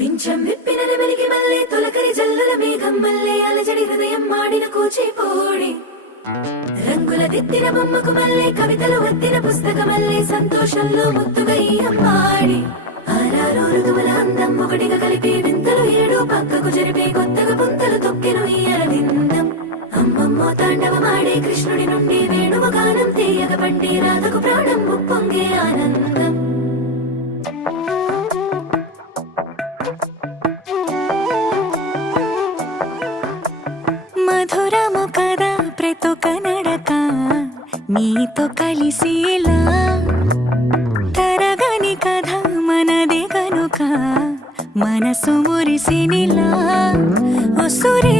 పింఛం విప్పిన నెమలికి మల్లె తొలకరి జల్లుల మేఘం మల్లె అలజడి హృదయం మాడిన కూచిపూడి రంగుల దిద్దిన బొమ్మకు మల్లె కవితలు వద్దిన పుస్తకమల్లె సంతోషంలో ముద్దుగా ఈ అమ్మాడి ఆరారు ఋతువుల అందం ఒకటిగా కలిపి వింతలు ఏడు పక్కకు జరిపే కొత్తగా పుంతలు తొక్కెను ఈ అరవిందం అమ్మమ్మో తాండవమాడే కృష్ణుడి నుండి వేణువ గానం తీయగ పండి రాధకు ప్రాణం ఉప్పొంగే ఆనందం మధురము కదా ప్రతొక నడక నీతో కలిసేలా తరగని కథ మనదే కనుక మనసు మురిసినిలా ఒసురే